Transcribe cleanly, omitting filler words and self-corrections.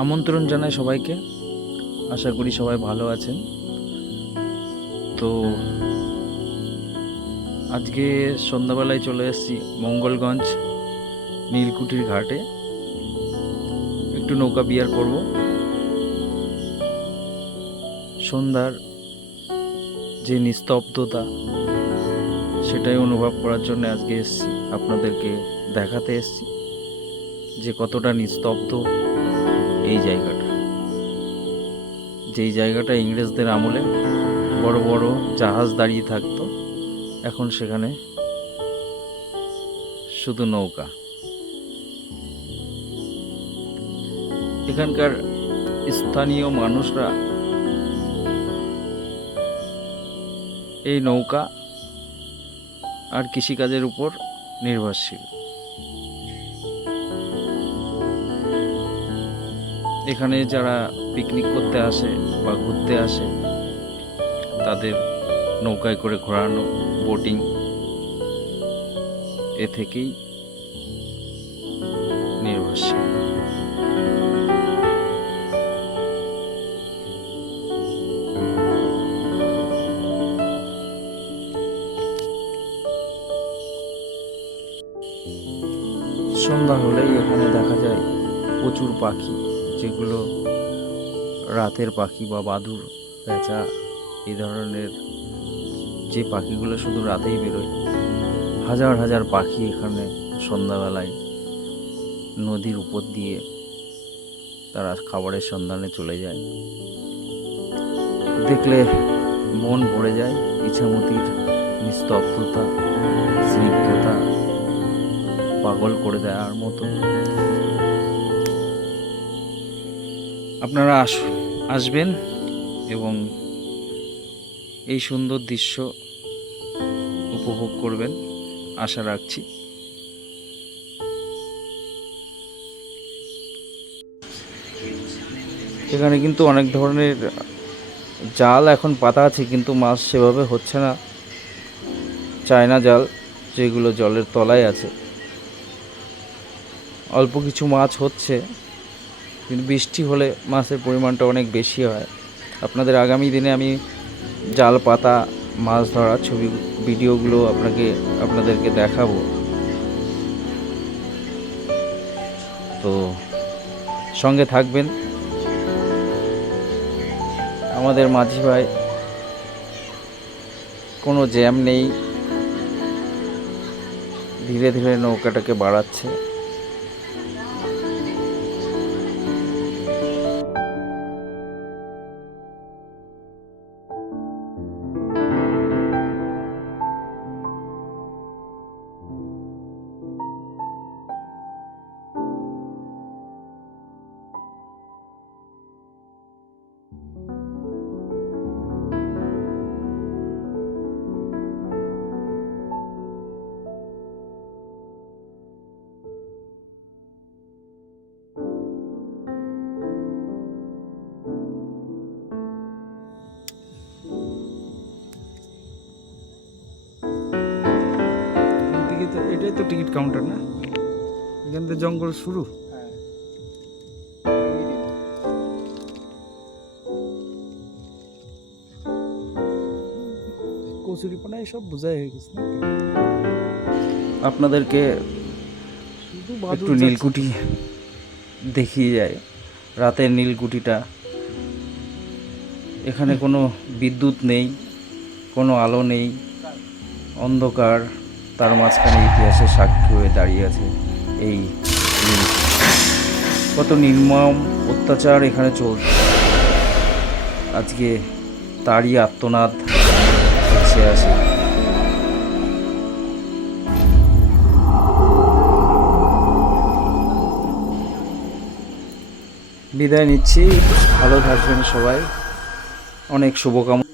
আমন্ত্রণ জানাই সবাইকে। আশা করি সবাই ভালো আছেন। তো আজকে সন্ধ্যাবেলায় চলে এসেছি মঙ্গলগঞ্জ নীলকুঠির ঘাটে। একটু নৌকা বিহার করব। সন্ধ্যার যে নিস্তব্ধতা সেটাই অনুভব করার জন্য আজকে এসেছি, আপনাদেরকে দেখাতে এসেছি যে কতটা নিস্তব্ধ এই জায়গাটা। যেই জায়গাটা ইংরেজদের আমলে বড় বড় জাহাজ দাঁড়িয়ে থাকতো, এখন সেখানে শুধু নৌকা। এখানকার স্থানীয় মানুষরা এই নৌকা আর কৃষিকাজের উপর নির্ভরশীল। এখানে যারা পিকনিক করতে আসে বা ঘুরতে আসে তাদের নৌকায় করে ঘোরানো, বোটিং, এ থেকেই নির্ভরশীল। সন্ধ্যা হলেই এখানে দেখা যায় প্রচুর পাখি, যেগুলো রাতের পাখি বা বাদুড়, পেঁচা, এই ধরনের যে পাখিগুলো শুধু রাতেই বেরোয়। হাজার হাজার পাখি এখানে সন্ধ্যাবেলায় নদীর উপর দিয়ে তারা খাবারের সন্ধানে চলে যায়। দেখলে মন ভরে যায়। ইছামতির নিস্তব্ধতা, স্নিগ্ধতা পাগল করে দেওয়ার মতো। আপনারা আসবেন এবং এই সুন্দর দৃশ্য উপভোগ করবেন, আশা রাখছি। এখানে কিন্তু অনেক ধরনের জাল এখন পাতা আছে, কিন্তু মাছ সেভাবে হচ্ছে না। চায়না জাল, যেগুলো জলের তলায় আছে, অল্প কিছু মাছ হচ্ছে, কিন্তু বৃষ্টি হলে মাছের পরিমাণটা অনেক বেশি হয়। আপনাদের আগামী দিনে আমি জাল পাতা মাছ ধরা ভিডিওগুলো আপনাদেরকে দেখাবো। তো সঙ্গে থাকবেন। আমাদের মাঝি ভাই কোনো জ্যাম নেই, ধীরে ধীরে নৌকাটাকে বাড়াচ্ছে। এটাই তো টিকিট কাউন্টার না? এখান থেকে জঙ্গল শুরু। কচুরিপানা এসব বোঝাই হয়ে গেছে। আপনাদেরকে একটু নীলকুঠি দেখিয়ে যায়। রাতের নীলকুঠিটা, এখানে কোনো বিদ্যুৎ নেই, কোনো আলো নেই, অন্ধকার। তার মাঝখানে ইতিহাসের সাক্ষী হয়ে দাঁড়িয়ে আছে এই কত নির্মম অত্যাচার এখানে চলছে। আজকে তারই আর্তনাদ ভেসে আসে। বিদায় নিচ্ছি, ভালো থাকবেন সবাই, অনেক শুভকামনা।